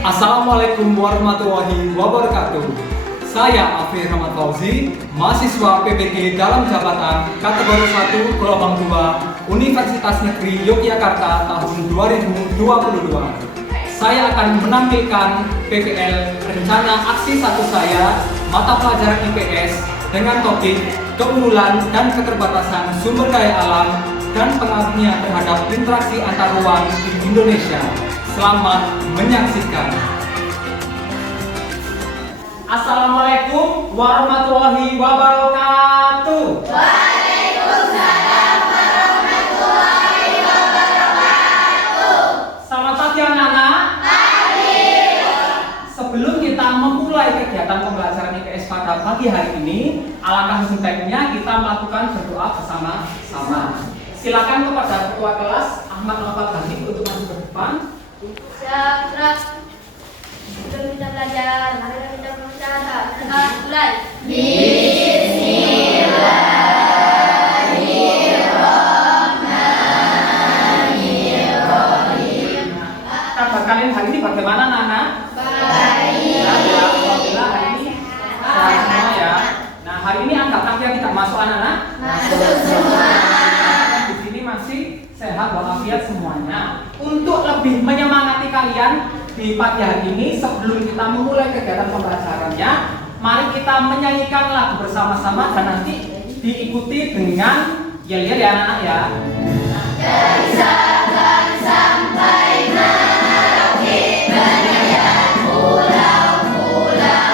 Assalamualaikum warahmatullahi wabarakatuh. Saya Afri Rahmat Fauzi, mahasiswa PPG dalam jabatan kategori 1 gelombang 2 Universitas Negeri Yogyakarta tahun 2022. Saya akan menampilkan PPL Rencana Aksi 1 saya mata pelajaran IPS dengan topik keunggulan dan keterbatasan sumber daya alam dan pengaruhnya terhadap interaksi antar ruang di Indonesia. Selamat menyaksikan. Assalamualaikum warahmatullahi wabarakatuh. Waalaikumsalam warahmatullahi wabarakatuh. Selamat pagi anak-anak. Pagi. Sebelum kita memulai kegiatan pembelajaran IPS pada pagi hari ini, alangkah sebaiknya kita melakukan berdoa bersama-sama. Silakan kepada ketua kelas Ahmad Nopal Bani untuk maju ke depan. Sebelum kita belajar, mari kita berusaha. Mulai. Bismillahirrahmanirrahim. Kabar kalian hari ini bagaimana, Nana? Baik. Ya, alhamdulillah hari ini sehat semua ya. Nah, hari ini angkat kaki yang tidak masuk anak-anak? Masuk semua. Di sini masih sehat walafiat semuanya. Untuk lebih menyemangati kalian di pagi hari ini, sebelum kita memulai kegiatan pembelajarannya, mari kita menyanyikan lagu bersama-sama dan nanti diikuti dengan yel-yel ya anak-anak ya. Dari Sabang sampai Merauke, banyak pulau-pulau.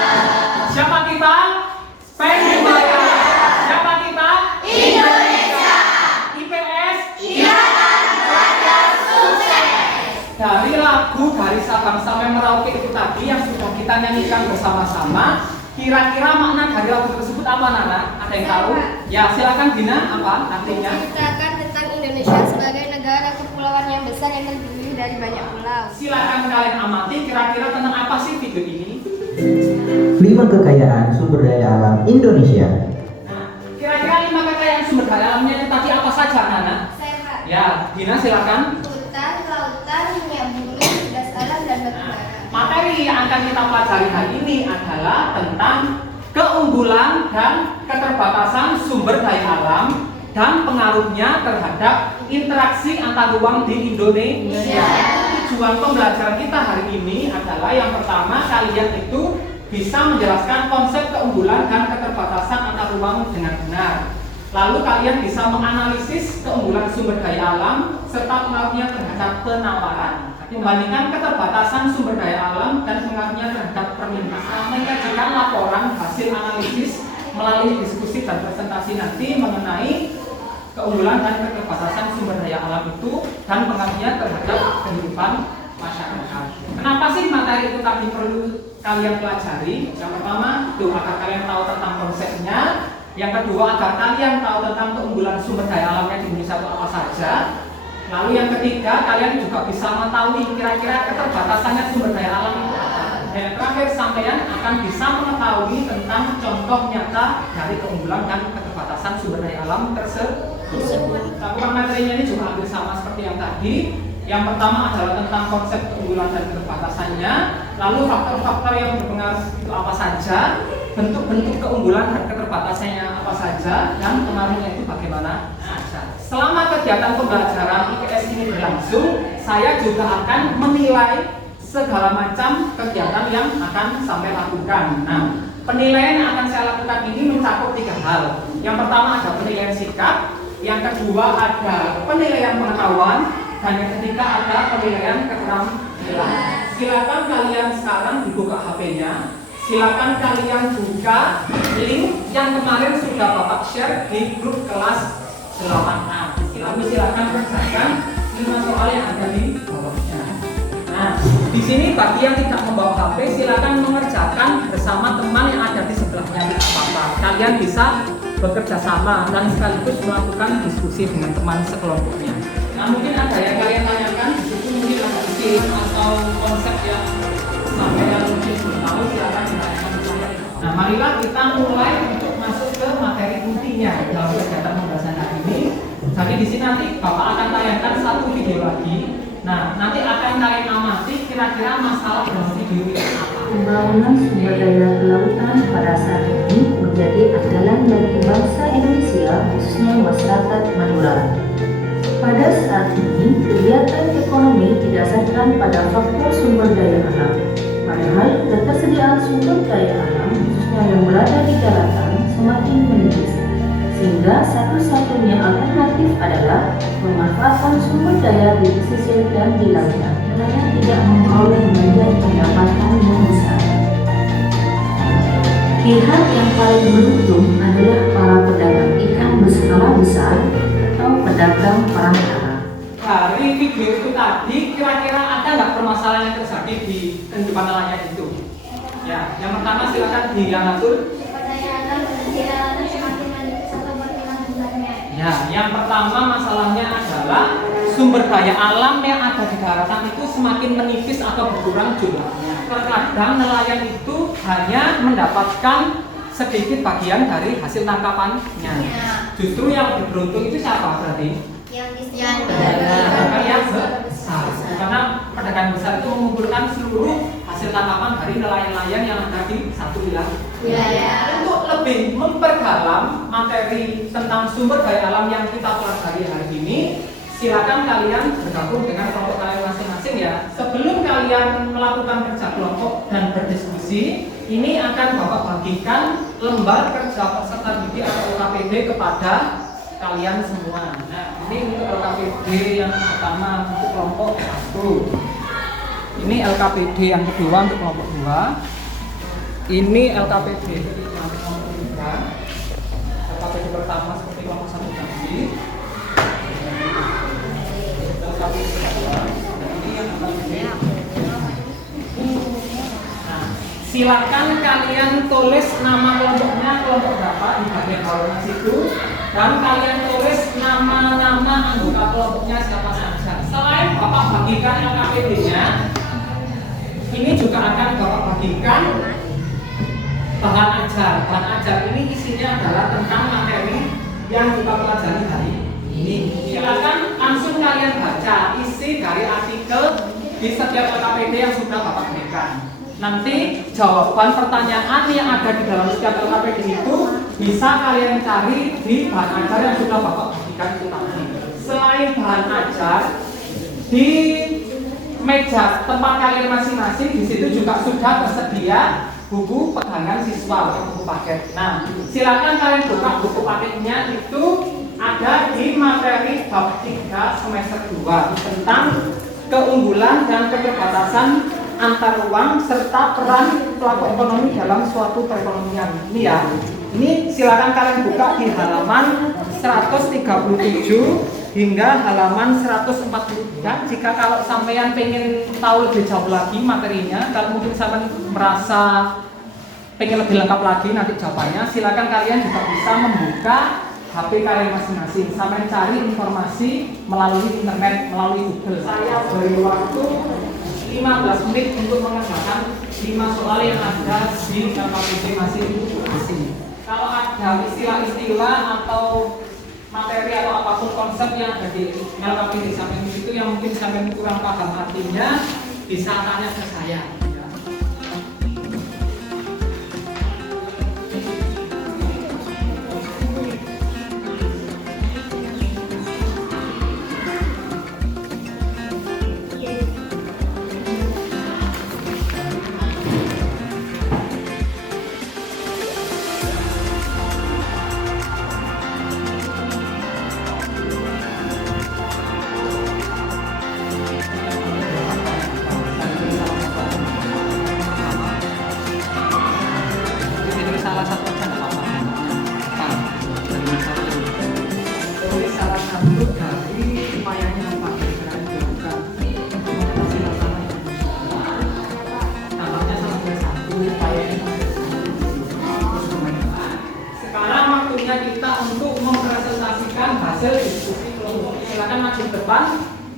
Siapa kita? Persebaya. Siapa kita? Indonesia. IPS. Ikatan Pelajar Sukses. Dari lagu Dari Sabang sampai Merauke itu tadi yang sudah kita nyanyikan bersama-sama, kira-kira makna dari lagu tersebut apa, Nana? Ada yang tahu? Ya, silakan Dina, apa artinya? Menceritakan tentang Indonesia sebagai negara kepulauan yang besar yang terdiri dari banyak pulau. Silakan kalian amati kira-kira tentang apa sih video ini? 5 kekayaan sumber daya alam Indonesia. Nah, kira-kira 5 kekayaan sumber daya alamnya itu tadi apa saja, Nana? Sehat, Ya, Dina silakan. hutan, lautan, minyak bumi, gas alam, dan batu Nah, bara. materi yang akan kita pelajari hari ini adalah tentang keunggulan dan keterbatasan sumber daya alam dan pengaruhnya terhadap interaksi antar ruang di Indonesia. Tujuan pembelajaran kita hari ini adalah yang pertama, kalian itu bisa menjelaskan konsep keunggulan dan keterbatasan antar ruang dengan benar. Lalu kalian bisa menganalisis keunggulan sumber daya alam serta pengaruhnya terhadap penawaran. Membandingkan keterbatasan sumber daya alam dan pengaruhnya terhadap permintaan. Menyajikan laporan hasil analisis melalui diskusi dan presentasi nanti mengenai keunggulan dan keterbatasan sumber daya alam itu dan pengaruhnya terhadap kehidupan masyarakat. Kenapa sih materi itu tadi perlu kalian pelajari? Yang pertama, itu agar kalian tahu tentang konsepnya. Yang kedua, agar kalian tahu tentang keunggulan sumber daya alamnya di Indonesia itu apa saja. Lalu yang ketiga, kalian juga bisa mengetahui kira-kira keterbatasannya sumber daya alam itu apa. Dan yang terakhir, sampean akan bisa mengetahui tentang contoh nyata dari keunggulan dan keterbatasan sumber daya alam tersebut. Cakupan materinya ini juga hampir sama seperti yang tadi. Yang pertama adalah tentang konsep keunggulan dan keterbatasannya. Lalu faktor-faktor yang berpengaruh itu apa saja, bentuk-bentuk keunggulan dan keterbatasannya apa saja, dan pengaruhnya itu bagaimana saja. Selama kegiatan pembelajaran IPS ini berlangsung, saya juga akan menilai segala macam kegiatan yang akan sampai lakukan. Nah, penilaian yang akan saya lakukan ini mencakup 3 hal. Yang pertama ada penilaian sikap, yang kedua ada penilaian pengetahuan, dan yang ketiga ada penilaian keterampilan. Silakan kalian sekarang dibuka HP-nya. Silakan kalian buka link yang kemarin sudah Bapak share di grup kelas 8A. Silakan kerjakan 5 soal yang ada di bawahnya. Nah, di sini bagi yang tidak membawa HP, silakan mengerjakan bersama teman yang ada di sebelahnya, tidak apa-apa. Kalian bisa bekerja sama dan sekaligus melakukan diskusi dengan teman sekelompoknya. Nah, mungkin ada yang kalian tanyakan di situ, mungkin ada istilah atau konsep yang sampai yang mungkin belum tahu, silakan ditanyakan ke saya. Nah, marilah kita mulai untuk masuk ke materi intinya dalam kegiatan pembahasan hari ini. Jadi di sini nanti Bapak akan tayangkan satu video lagi. Nah, nanti akan kalian amati kira-kira masalah dalam Beliau itu apa? Pembangunan sumber daya kelautan pada saat ini menjadi andalan bagi bangsa Indonesia, khususnya masyarakat Madura. Pada saat ini, kegiatan ekonomi didasarkan pada faktor sumber daya alam. Padahal ketersediaan sumber daya alam, khususnya yang berada di daratan, semakin menipis. Sehingga satu-satunya alternatif adalah memanfaatkan sumber daya di pesisir dan di lautan. Nelayan tidak memperoleh bagian pendapatan yang besar. Pihak yang paling beruntung adalah para pedagang ikan berskala besar atau pedagang perantara. Dari video itu tadi, kira-kira ada nggak permasalahan yang terjadi di kehidupan nelayan itu? Ya, yang pertama silakan diatur. Ya, yang pertama masalahnya adalah sumber daya alam yang ada di daratan itu semakin menipis atau berkurang jumlahnya. Terkadang nelayan itu hanya mendapatkan sedikit bagian dari hasil tangkapannya. Justru yang lebih beruntung itu siapa berarti? Yang besar. Karena pedagang besar itu mengumpulkan seluruh hasil tangkapan dari nelayan-nelayan yang ada di satu wilayah. Untuk lebih memperdalam materi tentang sumber daya alam yang kita pelajari hari ini, silakan kalian bergabung dengan kelompok kalian masing-masing ya. Sebelum kalian melakukan kerja kelompok dan berdiskusi, ini akan Bapak bagikan lembar kerja peserta didik atau LKPD kepada kalian semua. Nah, ini untuk LKPD yang pertama untuk kelompok 1. Ini LKPD yang kedua untuk kelompok 2. Ini LKPD untuk kelompok 3. LKPD pertama seperti kelompok 1 tadi. LKPD kedua. Ini yang LKPD. Nah, silakan kalian tulis nama kelompoknya, kelompok berapa di bagian bawah situ. Dan kalian tulis nama-nama anggota kelompoknya siapa saja. Selain Bapak bagikan LKPD-nya, ini juga akan Bapak bagikan bahan ajar. Bahan ajar ini isinya adalah tentang materi yang kita pelajari hari ini. Silakan langsung kalian baca isi dari artikel di setiap LKPD yang sudah Bapak berikan. Nanti jawaban pertanyaan yang ada di dalam setiap LKPD itu bisa kalian cari di bahan ajar yang sudah Bapak bagikan itu tadi. Selain bahan ajar, di meja tempat kalian masing-masing di situ juga sudah tersedia buku pegangan siswa atau buku paket. Nah, silakan kalian buka buku paketnya, itu ada di materi bab 3 semester 2 tentang keunggulan dan keterbatasan antar uang serta peran pelaku ekonomi dalam suatu perekonomian. Ini ya. Ini silakan kalian buka di halaman 137 hingga halaman 143. Jika kalau sampean pengen tahu lebih jauh lagi materinya, kalau mungkin sampean merasa pengen lebih lengkap lagi nanti jawabannya, silakan kalian juga bisa membuka HP kalian masing-masing. Sampean cari informasi melalui internet, melalui Google. Saya beri waktu 15 menit untuk mengerjakan 5 soal yang ada di LKPD masing-masing. Kalau ada istilah-istilah atau materi atau apapun konsep yang ada di LKPD sampai di situ yang mungkin sampai kurang paham artinya, bisa tanya ke saya.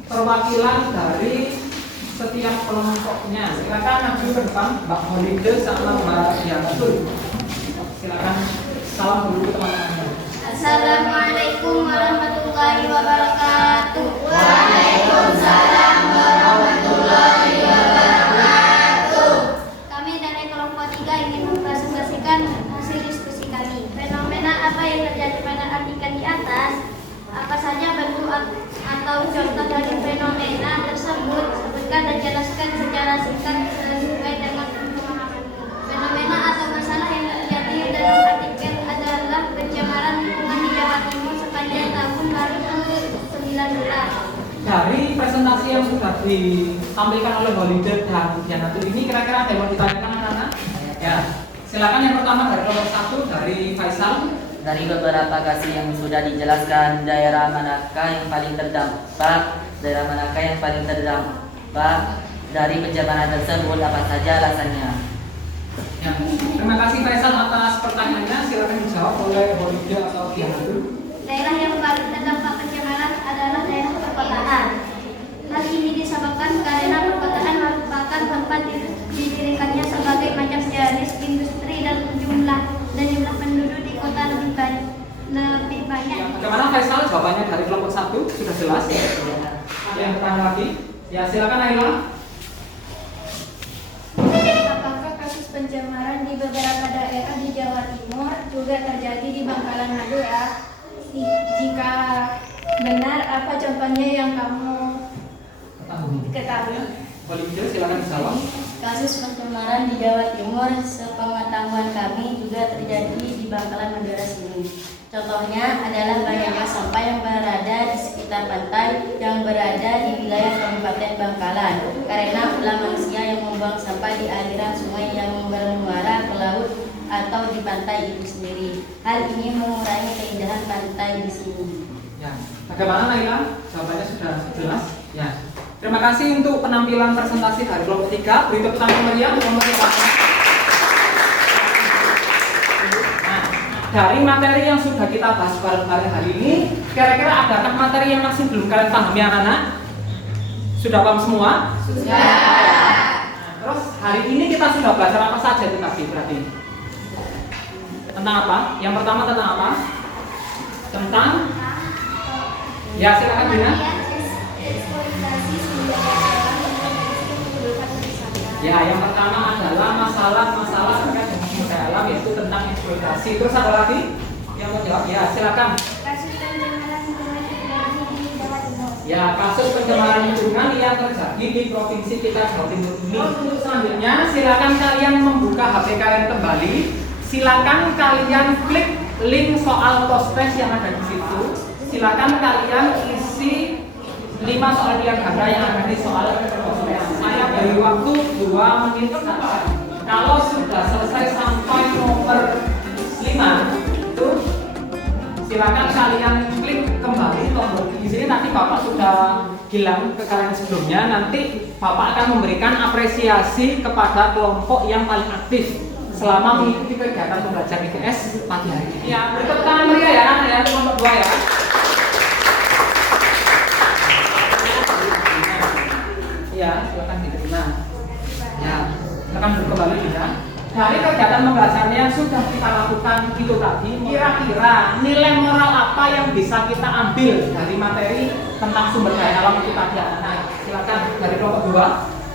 Perwakilan dari setiap kelompoknya, silakan maju ke depan, Mbak Holide sama Mbak Diatul. Silakan salam dulu teman-teman. Assalamualaikum warahmatullahi wabarakatuh. Waalaikumsalam warahmatullahi wabarakatuh. secara singkat sesuai dengan pemahamanmu. Fenomena atau masalah yang terjadi dalam artikel adalah pencemaran lingkungan di Jawa Timur sepanjang tahun 2019. Dari presentasi yang sudah ditampilkan oleh Holiday dan Dianatu ini, kira-kira ada yang mau ditanyakan anak-anak? Ya, silakan yang pertama dari kelompok 1 dari Faisal. Dari beberapa kasus yang sudah dijelaskan, daerah manakah yang paling terdampak? Daerah manakah yang paling terdampak dari pencemaran tersebut? Apa saja alasannya? Ya, terima kasih Faisal atas pertanyaannya. Silakan dijawab oleh Holiday atau Dianatu. Daerah yang paling terdampak pencemaran adalah daerah perkotaan. Hal ini disebabkan karena perkotaan merupakan tempat didirikannya sebagai macam jenis industri dan jumlah penduduk di kota lebih banyak. Bagaimana Faisal jawabannya dari kelompok 1 sudah jelas? Ada yang bertanya lagi? Ya, silakan Naila. Apakah kasus pencemaran di beberapa daerah di Jawa Timur juga terjadi di Bangkalan Madura? Jika benar, apa contohnya yang kamu ketahui? Holiday, silakan dijawab. Kasus pencemaran di Jawa Timur sepengetahuan kami juga terjadi di Bangkalan Madura sini. Contohnya adalah banyaknya sampah yang berada di sekitar pantai yang berada di wilayah Kabupaten Bangkalan karena ulah manusia yang membuang sampah di aliran sungai yang bermuara ke laut atau di pantai itu sendiri. Hal ini mengurangi keindahan pantai di sini. Ya, bagaimana Naila? Jawabannya sudah jelas? Ya. Terima kasih untuk penampilan presentasi dari kelompok 3. Beri tepuk tangan meriah untuk kelompok 3. Nah, dari materi yang sudah kita bahas bareng-bareng hari ini, kira-kira adakah materi yang masih belum kalian pahami anak-anak? Sudah paham semua? Sudah. Nah, terus hari ini kita sudah belajar apa saja itu tadi berarti? Tentang apa? Yang pertama tentang apa? Tentang ya, silakan Dina. Ya, yang pertama adalah masalah-masalah terkait dengan sumber daya alam, yaitu tentang eksploitasi. Terus ada lagi yang mau jawab? Ya, silakan. Kasus pencemaran lingkungan terjadi di Jawa Timur. Ya, kasus pencemaran lingkungan yang terjadi di provinsi kita Jawa Timur ini. Untuk selanjutnya, silakan kalian membuka HP kalian kembali. Silakan kalian klik link soal pospes yang ada di situ. Silakan kalian isi 5 soal pilihan ganda yang ada di soal pospes. Saya beri waktu 2 menit saja. Kalau sudah selesai sampai nomor 5 itu silakan kalian klik kembali tombol di sini. Nanti Bapak sudah bilang ke kalian sebelumnya, nanti Bapak akan memberikan apresiasi kepada kelompok yang paling aktif selama mengikuti kegiatan pembelajaran IPS pagi hari ini. Ya, beri tepuk tangan meriah ya, anak-anak kelompok 2 ya. Ya, silakan diterima. Ya, silakan duduk kembali ya. Dari kegiatan pembelajaran yang sudah kita lakukan itu tadi, kira-kira nilai moral apa yang bisa kita ambil dari materi tentang sumber daya alam itu tadi anak-anak? Silakan dari kelompok 2.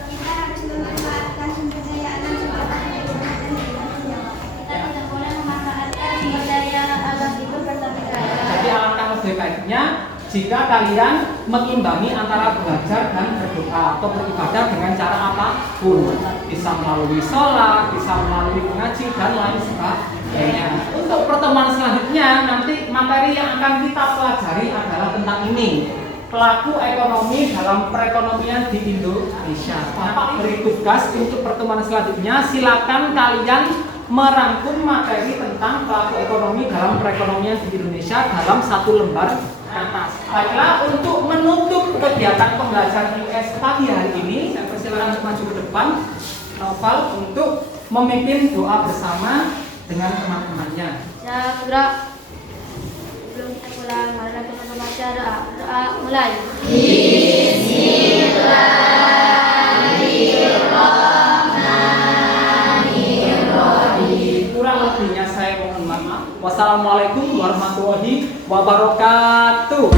Kita harus memanfaatkan sumber daya alam seperti kita tidak boleh memanfaatkan sumber daya alam itu berlebihan. Jadi alangkah lebih baiknya jika kalian mengimbangi antara belajar dan berdoa atau beribadah dengan cara apapun, bisa melalui sholat, bisa melalui mengaji dan lain sebagainya. Untuk pertemuan selanjutnya nanti materi yang akan kita pelajari adalah tentang ini, pelaku ekonomi dalam perekonomian di Indonesia. Bapak beri tugas untuk pertemuan selanjutnya, silakan kalian merangkum materi tentang pelaku ekonomi dalam perekonomian di Indonesia dalam 1 lembar kertas. Baiklah, untuk menutup kegiatan pembelajaran IPS pagi hari ini, saya persilakan untuk maju ke depan Noval untuk memimpin doa bersama dengan teman-temannya. Ya, gerak. Belum kita pulang, mari kita membaca doa. Doa mulai. Kurang lebihnya saya mohon maaf. Wassalamualaikum warahmatullahi wabarakatuh.